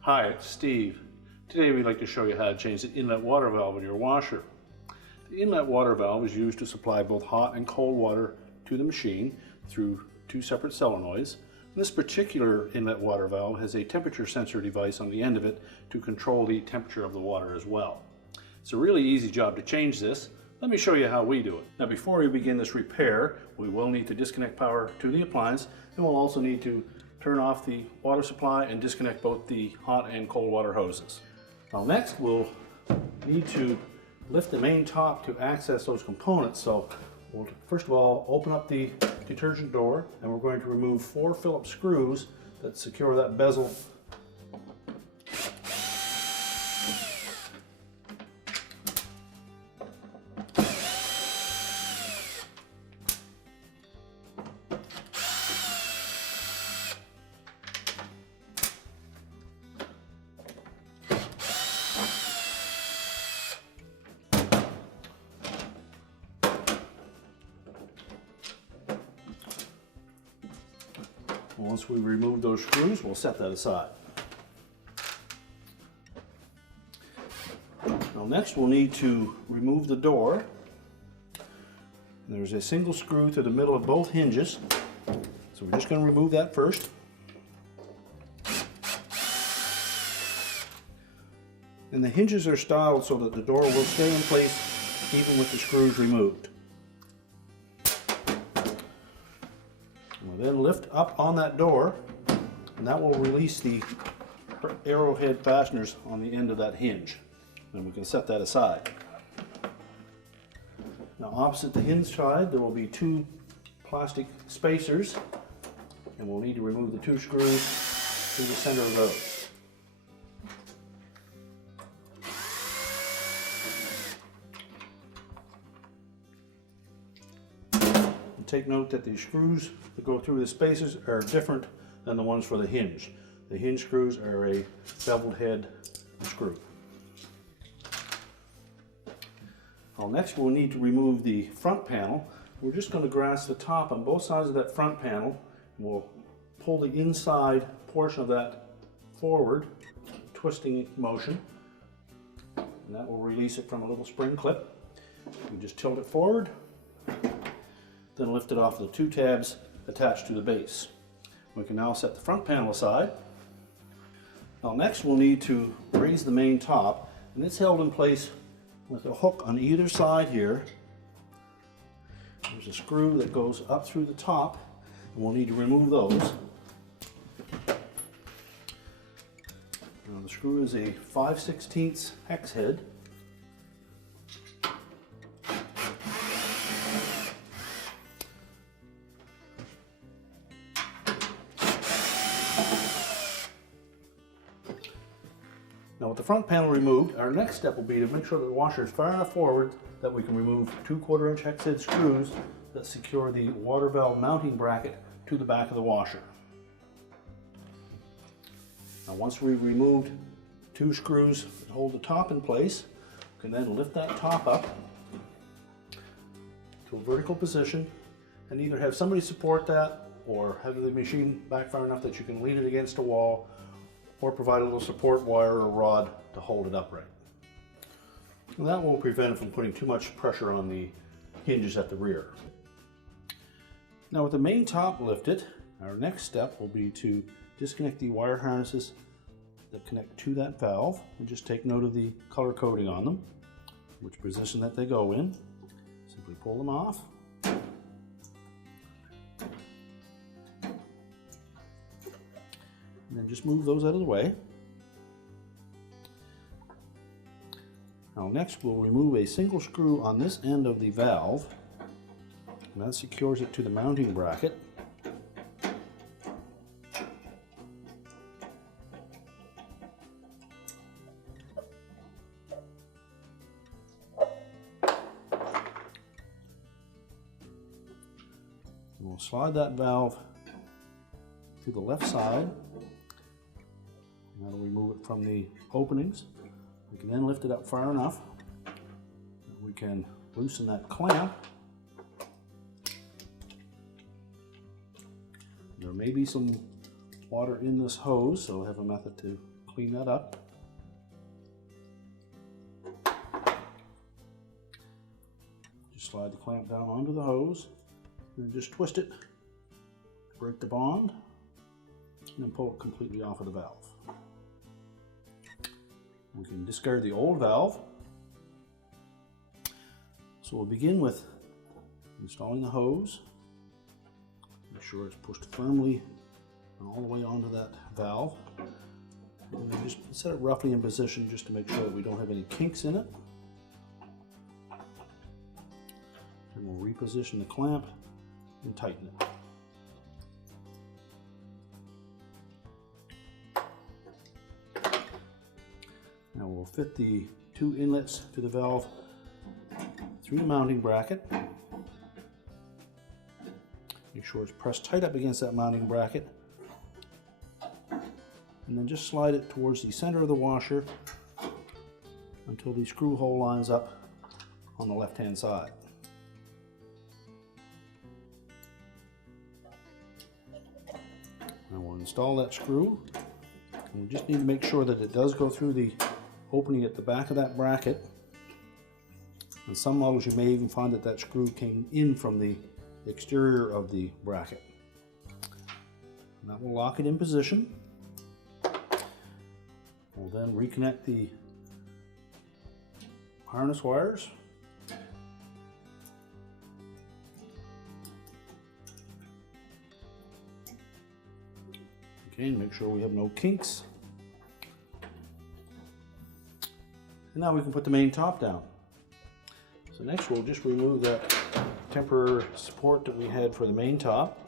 Hi, it's Steve. Today we'd like to show you how to change the inlet water valve in your washer. The inlet water valve is used to supply both hot and cold water to the machine through two separate solenoids. This particular inlet water valve has a temperature sensor device on the end of it to control the temperature of the water as well. It's a really easy job to change this. Let me show you how we do it. Now before we begin this repair, we will need to disconnect power to the appliance, and we'll also need to turn off the water supply and disconnect both the hot and cold water hoses. Now next we'll need to lift the main top to access those components. So we'll first of all open up the detergent door, and we're going to remove 4 Phillips screws that secure that bezel. Once we remove those screws, we'll set that aside. Now next we'll need to remove the door. There's a single screw through the middle of both hinges, so we're just going to remove that first. And the hinges are styled so that the door will stay in place even with the screws removed. We'll then lift up on that door, and that will release the arrowhead fasteners on the end of that hinge. And we can set that aside. Now opposite the hinge side, there will be 2 plastic spacers, and we'll need to remove the 2 screws through the center of those. Take note that the screws that go through the spacers are different than the ones for the hinge. The hinge screws are a beveled head screw. Well, next we'll need to remove the front panel. We're just going to grasp the top on both sides of that front panel, and we'll pull the inside portion of that forward, twisting motion, and that will release it from a little spring clip. We just tilt it forward, then lift it off the 2 tabs attached to the base. We can now set the front panel aside. Now next we'll need to raise the main top, and it's held in place with a hook on either side here. There's a screw that goes up through the top, and we'll need to remove those. Now the screw is a 5/16 hex head. Now with the front panel removed, our next step will be to make sure that the washer is far enough forward that we can remove 2 1/4" hex head screws that secure the water valve mounting bracket to the back of the washer. Now once we've removed 2 screws that hold the top in place, we can then lift that top up to a vertical position and either have somebody support that or have the machine back far enough that you can lean it against a wall, or provide a little support wire or rod to hold it upright. And that will prevent it from putting too much pressure on the hinges at the rear. Now with the main top lifted, our next step will be to disconnect the wire harnesses that connect to that valve, and just take note of the color coding on them, which position that they go in. Simply pull them off. And then just move those out of the way. Now next we'll remove a single screw on this end of the valve, and that secures it to the mounting bracket. And we'll slide that valve to the left side. That'll remove it from the openings. We can then lift it up far enough that we can loosen that clamp There may be some water in this hose, so I have a method to clean that up. Just slide the clamp down onto the hose and just twist it to break the bond, and then pull it completely off of the valve. We can discard the old valve. So we'll begin with installing the hose. Make sure it's pushed firmly all the way onto that valve. And then just set it roughly in position just to make sure that we don't have any kinks in it. And we'll reposition the clamp and tighten it. Now we'll fit the 2 inlets to the valve through the mounting bracket. Make sure it's pressed tight up against that mounting bracket. And then just slide it towards the center of the washer until the screw hole lines up on the left-hand side. Now we'll install that screw. And we just need to make sure that it does go through the opening at the back of that bracket. On some models you may even find that that screw came in from the exterior of the bracket. And that will lock it in position. We'll then reconnect the harness wires. Okay, make sure we have no kinks. And now we can put the main top down. So next we'll just remove that temporary support that we had for the main top.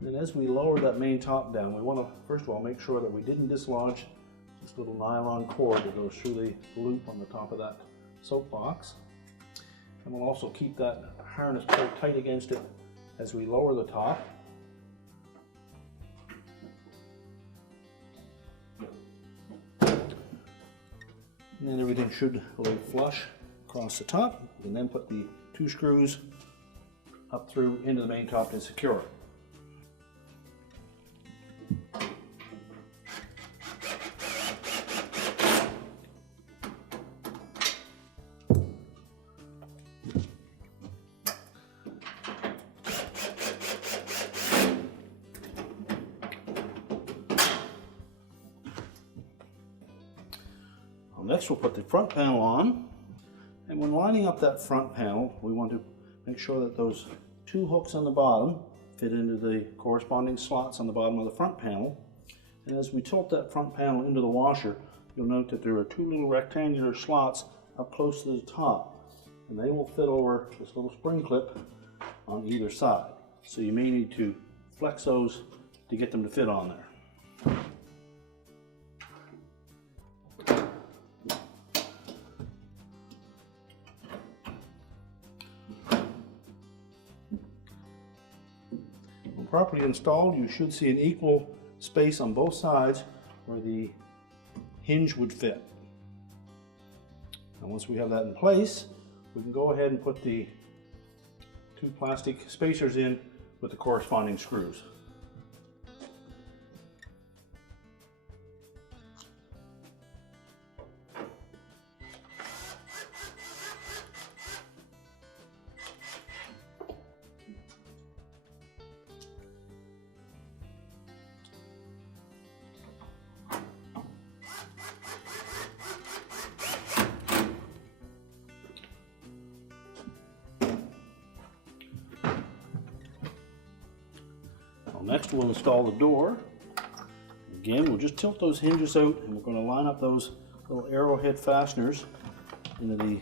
And as we lower that main top down, we want to first of all make sure that we didn't dislodge this little nylon cord that goes through the loop on the top of that soap box. And we'll also keep that harness pulled tight against it as we lower the top. And then everything should lay flush across the top. And then put the 2 screws up through into the main top to secure it. Next we'll put the front panel on, and when lining up that front panel we want to make sure that those 2 hooks on the bottom fit into the corresponding slots on the bottom of the front panel. And as we tilt that front panel into the washer, you'll note that there are 2 little rectangular slots up close to the top, and they will fit over this little spring clip on either side. So you may need to flex those to get them to fit on there. Properly installed, you should see an equal space on both sides where the hinge would fit. And once we have that in place, we can go ahead and put the 2 plastic spacers in with the corresponding screws. Next we'll install the door. Again, we'll just tilt those hinges out and we're going to line up those little arrowhead fasteners into the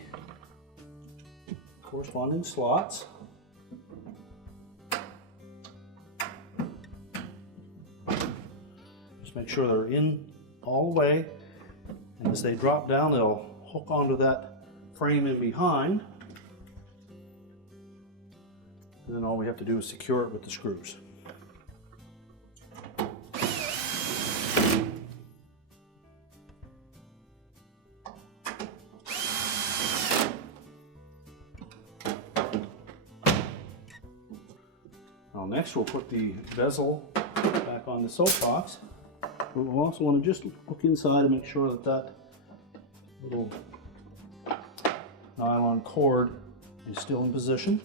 corresponding slots. Just make sure they're in all the way, and as they drop down they'll hook onto that frame in behind, and then all we have to do is secure it with the screws. next we'll put the bezel back on the soap box. But we'll also want to just look inside and make sure that that little nylon cord is still in position.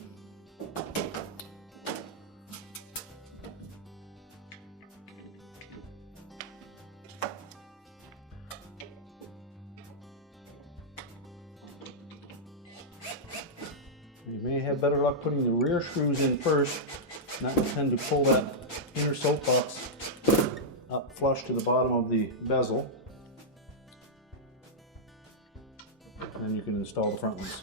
You may have better luck putting the rear screws in first, not tend to pull that inner soap box up flush to the bottom of the bezel. And then you can install the front ones.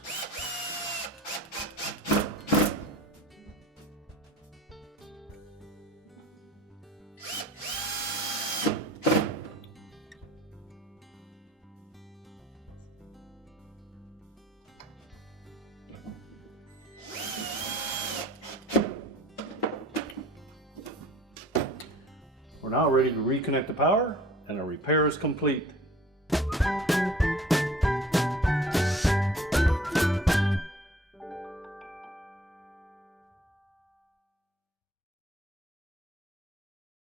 We're now ready to reconnect the power, and our repair is complete.